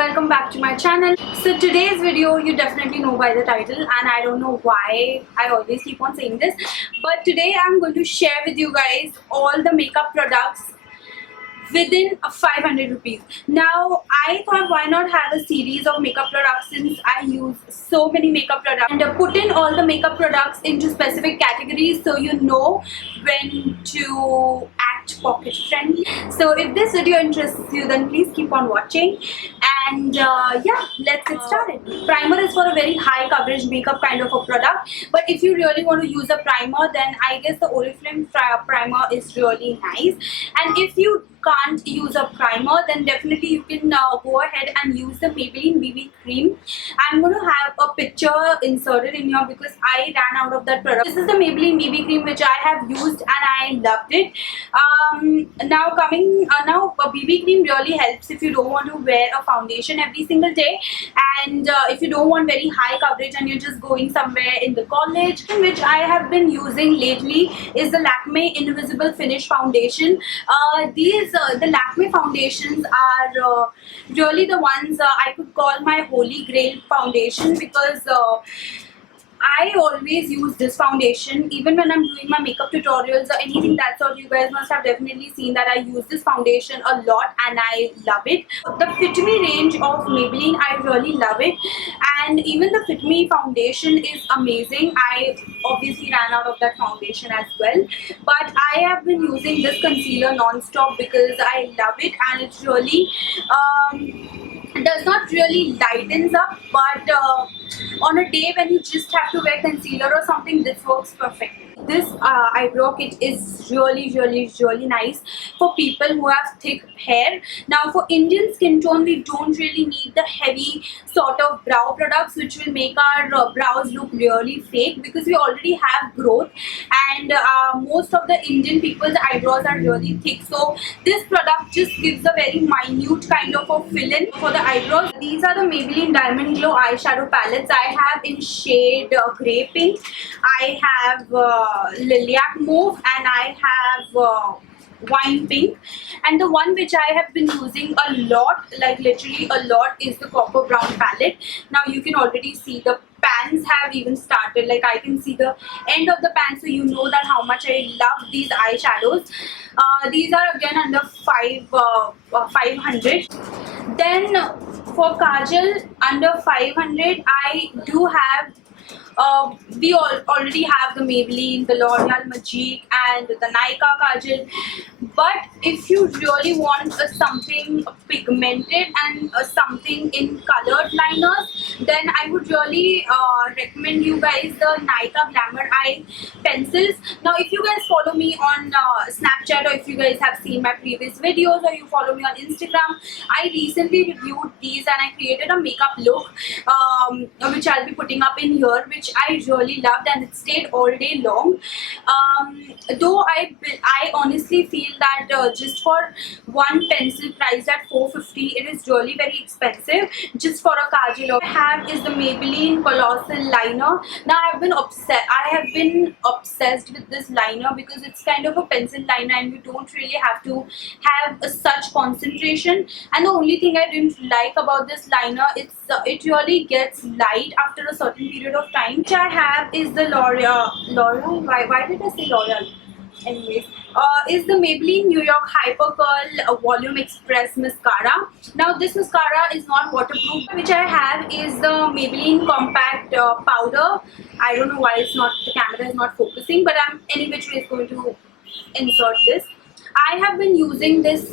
welcome back to my channel. So today's video, you definitely know by the title, and I don't know why I always keep on saying this, but today I'm going to share with you guys all the makeup products within 500 rupees. Now I thought, why not have a series of makeup products, since I use so many makeup products, and put in all the makeup products into specific categories so you know when to act pocket friendly. So if this video interests you, then please keep on watching, and yeah, let's get started. Primer is for a very high coverage makeup kind of a product, but if you really want to use a primer, then I guess the Oriflame primer is really nice. And if you can't use a primer, then definitely you can go ahead and use the Maybelline BB cream. I'm going to have a picture inserted in here because I ran out of that product. This is the Maybelline BB cream which I have used and I loved it. Now BB cream really helps if you don't want to wear a foundation every single day, and if you don't want very high coverage and you're just going somewhere in the college. Which I have been using lately is the Lakme Invisible Finish Foundation. The Lakme foundations are really the ones I could call my holy grail foundation, because I always use this foundation even when I'm doing my makeup tutorials or anything that sort. You guys must have definitely seen that I use this foundation a lot and I love it. The Fit Me range of Maybelline, I really love it, and even the Fit Me foundation is amazing. I obviously ran out of that foundation as well, but I have been using this concealer non-stop because I love it, and it's really does not really lightens up, but on a day when you just have to wear concealer or something, this works perfectly. This eyebrow kit is really nice for people who have thick hair. Now for Indian skin tone, we don't really need the heavy sort of brow products which will make our brows look really fake, because we already have growth, and most of the Indian people's eyebrows are really thick. So this product just gives a very minute kind of a fill-in for the eyebrows. These are the Maybelline Diamond Glow eyeshadow palettes. I have in shade grey pink, I have lilac mauve, and I have wine pink, and the one which I have been using a lot, like literally a lot, is the copper brown palette. Now you can already see the pans have even started, like I can see the end of the pan, so you know that how much I love these eyeshadows. These are again under 500. Then for kajal under 500, I do have we already have the Maybelline, the L'Oreal Magic, and the Nykaa Kajal. But if you really want something pigmented and something in colored liners, then I would really recommend you guys the Nykaa Glamour Eye pencils. Now if you guys follow me on Snapchat, or if you guys have seen my previous videos, or you follow me on Instagram, I recently reviewed these and I created a makeup look which I'll be putting up in here, which I really loved, and it stayed all day long. Though I honestly feel that just for one pencil priced at 450, it is really very expensive just for a kajal. I have is the Maybelline Colossal Liner. Now I have been obsessed with this liner because it's kind of a pencil liner and you don't really have to have such concentration. And the only thing I didn't like about this liner, it really gets light after a certain period of time. Which I have is the L'Oreal. Why did I say L'Oreal? Anyways, is the Maybelline New York Hyper Curl Volume Express Mascara. Now this mascara is not waterproof. Which I have is the Maybelline Compact Powder. I don't know why the camera is not focusing, but I'm any which way is going to insert this. I have been using this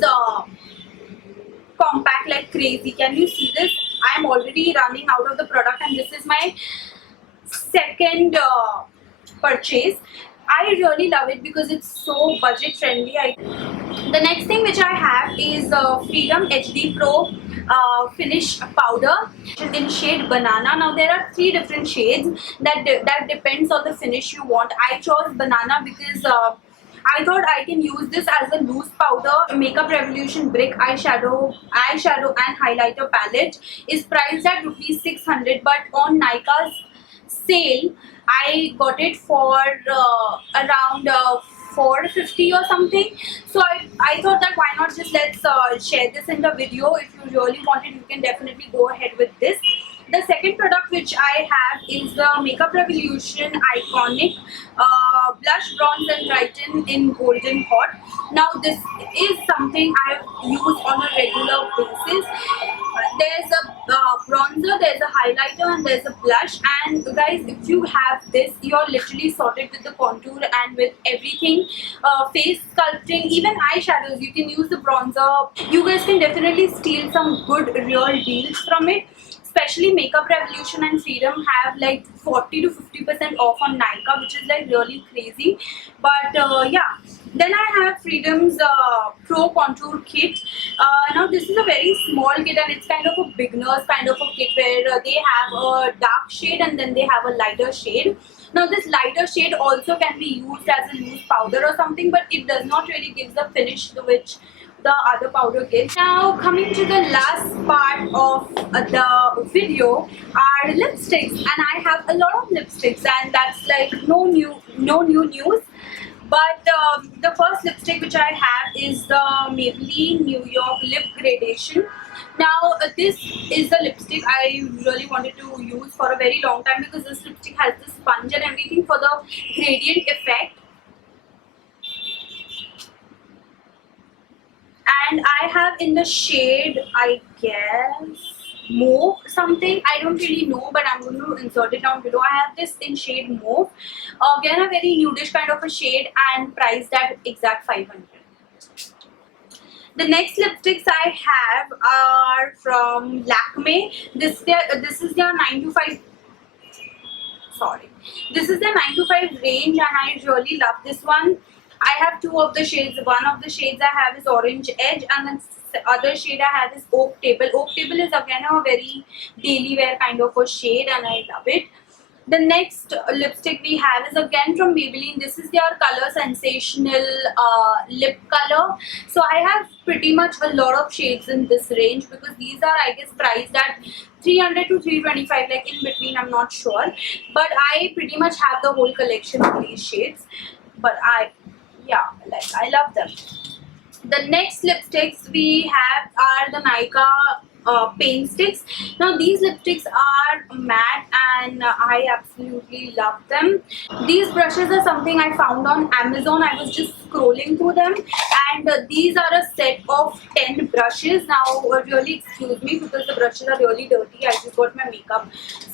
compact like crazy. Can you see this? I'm already running out of the product, and this is my second purchase. I really love it because it's so budget friendly. The next thing which I have is Freedom HD Pro Finish Powder in shade Banana. Now there are 3 different shades that depends on the finish you want. I chose Banana because I thought I can use this as a loose powder. Makeup Revolution Brick eyeshadow and highlighter palette is priced at rupees 600, but on Nykaa's sale I got it for around 450 or something. So I thought that why not just let's share this in the video. If you really want it, you can definitely go ahead with this. The second product which I have is the Makeup Revolution Iconic Blush, Bronze and Brighten in Golden Hot. Now this is something I have used on a regular basis. There's a bronzer, there's a highlighter and there's a blush, and guys, if you have this, you're literally sorted with the contour and with everything. Face sculpting, even eyeshadows, you can use the bronzer. You guys can definitely steal some good real deals from it. Especially Makeup Revolution and Freedom have like 40 to 50% off on Nykaa, which is like really crazy. But yeah, then I have Freedom's Pro Contour Kit. Now this is a very small kit and it's kind of a beginner's kind of a kit where they have a dark shade and then they have a lighter shade. Now this lighter shade also can be used as a loose powder or something, but it does not really give the finish which the other powder gives. Now coming to the last part of the video are lipsticks, and I have a lot of lipsticks, and that's like no new news. But the first lipstick which I have is the Maybelline New York Lip Gradation. Now this is the lipstick I really wanted to use for a very long time because this lipstick has the sponge and everything for the gradient effect. And I have in the shade, I guess, Mauve something. I don't really know, but I'm going to insert it down below. I have this in shade Mauve. Again, a very nudish kind of a shade and priced at exact 500. The next lipsticks I have are from Lakme. This is their 9 to 5. Sorry. This is the 9 to 5 range and I really love this one. I have two of the shades. One of the shades I have is Orange Edge and the other shade I have is Oak Table. Oak Table is again a very daily wear kind of a shade and I love it. The next lipstick we have is again from Maybelline. This is their Color Sensational lip color. So I have pretty much a lot of shades in this range because these are, I guess, priced at 300 to 325, like in between, I'm not sure. But I pretty much have the whole collection of these shades. But I love them. The next lipsticks we have are the Nykaa Paint Sticks. Now these lipsticks are matte and I absolutely love them. These brushes are something I found on Amazon. I was just scrolling through them and these are a set of 10 brushes. Now really excuse me because the brushes are really dirty. I just got my makeup.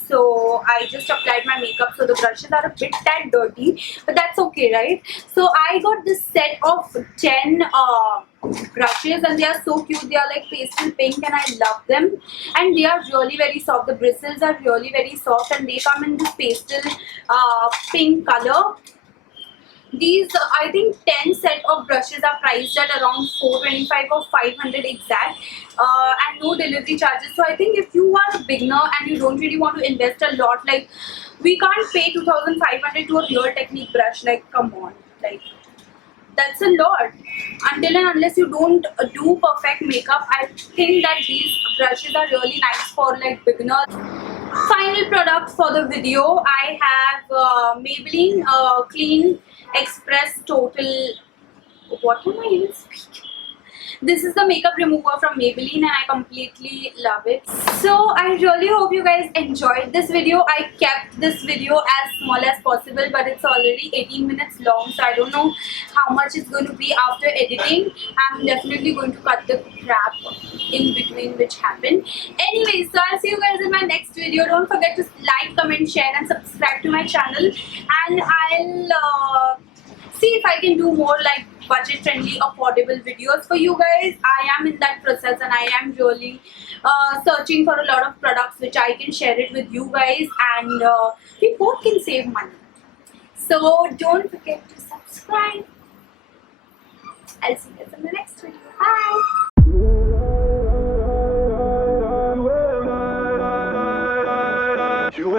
So I just applied my makeup, so the brushes are a bit that dirty, but that's okay, right? So I got this set of 10 brushes and they are so cute. They are like pastel pink and I love them, and they are really very soft. The bristles are really very soft and they come in this pastel pink color. These I think 10 set of brushes are priced at around 425 or 500 exact and no delivery charges. So I think if you are a beginner and you don't really want to invest a lot, like we can't pay 2500 to a Real Technique brush, like come on, like that's a lot. Until and unless you don't do perfect makeup, I think that these brushes are really nice for like beginners. Final product for the video, I have Maybelline Clean Express Total. What am I even speaking? This is the makeup remover from Maybelline and I completely love it. So I really hope you guys enjoyed this video. I kept this video as small as possible, but it's already 18 minutes long, so I don't know how much it's going to be after editing. I'm definitely going to cut the crap in between which happened. Anyway, so I'll see you guys in my next video. Don't forget to like, comment, share and subscribe to my channel, and I'll see if I can do more like budget friendly affordable videos for you guys. I am in that process and I am really searching for a lot of products which I can share it with you guys, and we both can save money. So don't forget to subscribe. I'll see you guys in the next video. Bye. You